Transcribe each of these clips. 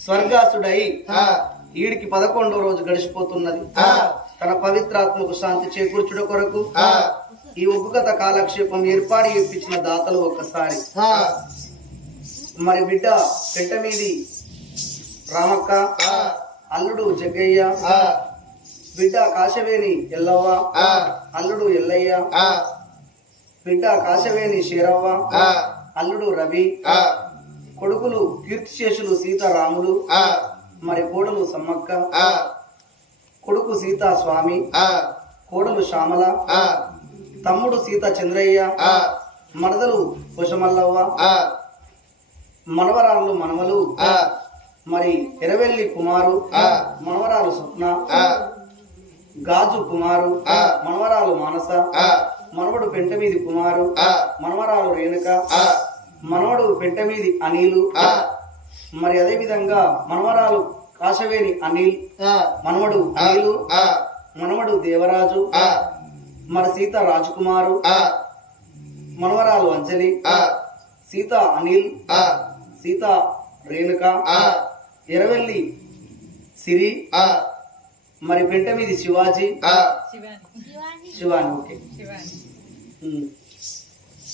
స్వర్గాసుడై ఆ, ఈడికి పదకొండో రోజు గడిచిపోతున్నది. ఆ. తన పవిత్రాత్మకు శాంతి చేకూర్చుట కొరకు ఈ ఒగ్గుగత కాలక్షేపం ఏర్పాటు చేయించిన దాతలు ఒక్కసారి. మరి బిడ్డ పెట్ట మీది రామక్క ఆ, అల్లుడు జగ్గయ్య బిడ్డ కాశవేణి ఎల్లవ్వ ఆ, అల్లుడు ఎల్లయ్య ఆ, బిడ్డ కాశవేణి శీరవ్వ ఆ, అల్లుడు రవి ఆ, కొడుకులు కీర్తిశేషులు సీతారాములు ఆ, మరి కోడలు సమ్మక్క ఆ, కొడుకు సీతా స్వామి ఆ, కోడలు శ్యామల ఆ, తమ్ముడు సీత చంద్రయ్య ఆ, మరదలు కుశమల్లవ్వ ఆ, మనవరాళ్ళు మనవలు ఆ, మరి ఎరవెల్లి కుమారు ఆ. మనవరాలు స్వప్న ఆ, గాజు కుమారు ఆ. మనవరాలు మానస ఆ, మనవడు పెంటమీది కుమారు ఆ, మనవరాలు రేణుక ఆ, మనవడు పెంటమీది అనిలు. ఆ, మరి అదే విధంగా మనవరాలు కాశవేణి అనిల్. ఆ, మనవడు అనిలు. ఆ, మనవడు దేవరాజు. ఆ, మరి సీత రాజకుమారు. ఆ, మనవరాలు అంజలి. ఆ, సీత అనిల్. ఆ, సీత రేణుక. ఆ, ఎరవెల్లి సిరి. ఆ, మరి పెంటమీది శివాజీ. ఆ, శివాని. ఓకే.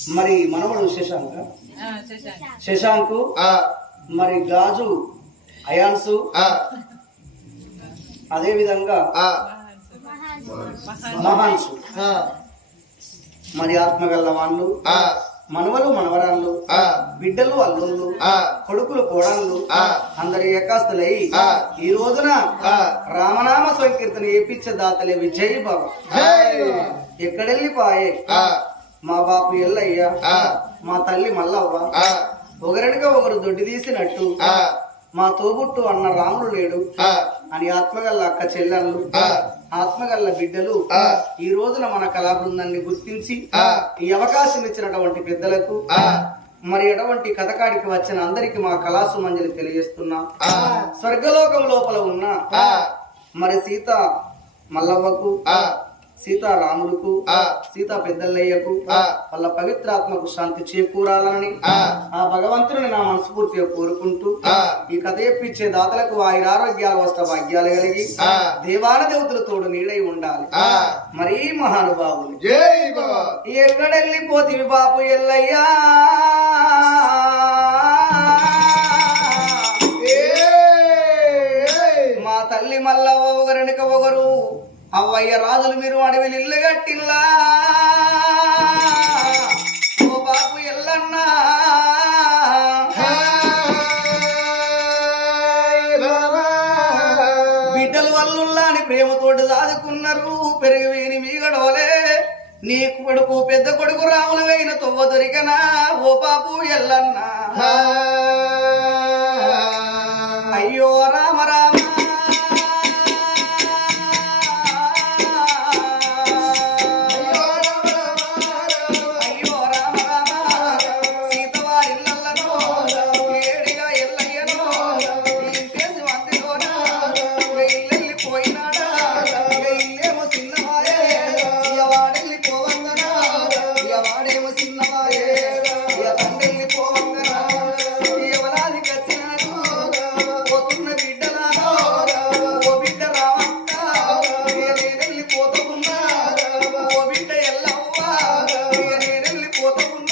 మరి మనవడు శశాంక? ఆ, శశాంక్. మరి గాజు అయాన్సు? ఆ, అదే విధంగా మహాన్సు. ఆ, మరి ఆత్మగల్ల వాళ్ళు ఆ, మనవలు మనవరాళ్ళు ఆ, బిడ్డలు అల్లుళ్ళు ఆ, కొడుకులు కోడళ్ళు ఆ. అందరి ఏకాస్తులై ఆ. ఈ రోజున ఆ. రామనామ సంకీర్తన ఏపించే దాతలే విజయ్ బాబా. ఎక్కడెళ్ళిపాయే? ఆ, మా బాపు ఎల్లయ్య. మా తల్లి మల్లవ్వ ఒకరినిగా ఒకరు దొడ్డి తీసినట్టు మా తోబుట్టు అన్న రాముడు లేడు అని ఆత్మగల్ల అక్క చెల్లెళ్ళు. ఆత్మగల్ల బిడ్డలు. ఈ రోజున మన కళా బృందాన్ని గుర్తించి. ఈ అవకాశం ఇచ్చినటువంటి పెద్దలకు ఆ, మరి ఎటువంటి కథకాడికి వచ్చిన అందరికి మా కళాసు మంజలి తెలియజేస్తున్నా. స్వర్గలోకం లోపల ఉన్న మరి సీత మల్లవ్వకు ఆ, సీతారాములకు ఆ. సీతా పెద్దల్లయ్యకు ఆ. వాళ్ళ పవిత్రాత్మకు శాంతి చేకూరాలని ఆ. ఆ భగవంతుని నా మనస్ఫూర్తిగా కోరుకుంటూ ఆ. ఈ కథ చెప్పించే దాతలకు ఆయురారోగ్యాలు వస్త భాగ్యాలు కలిగి ఆ. దేవాన దేవతల తోడు నీడై ఉండాలి ఆ. మరీ మహానుభావులు ఎక్కడెళ్ళిపోతివి బాపు ఎల్లయ్యా. మా తల్లి మల్లవ్వ ఒకరినక ఒకరు అవ్వయ్య రాజులు మీరు అడవి ఇల్లు కట్టిల్లా. ఓ బాబు ఎల్లన్నా. బిడ్డలు వల్లుల్లా అని ప్రేమతోటి సాదుకున్నారు పెరిగివేని మీ గడవలే నీ కొడుకు పెద్ద కొడుకు రాములు వేయిన తొవ్వ దొరికనా? ఓ బాబు ఎల్లన్నా. అయ్యో రామ రామ.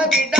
la guitarra.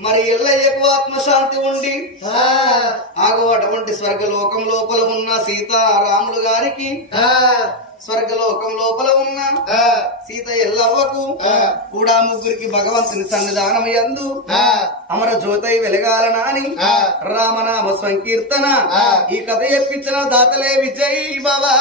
మరి ఇళ్ళ ఎక్కువ ఆత్మశాంతి ఉండి ఆగో అటువంటి స్వర్గలోకం లోపల ఉన్న సీతారాముడు గారికి స్వర్గలోకం లోపల ఉన్న సీత ఎల్లవ్వకు కూడా ముగ్గురికి భగవంతుని సన్నిధానం ఎందు అమర జ్యోతై వెలగాలనాని రామనామ సంకీర్తన ఈ కథ ఎప్పించిన దాతలే విజయ్ బాబా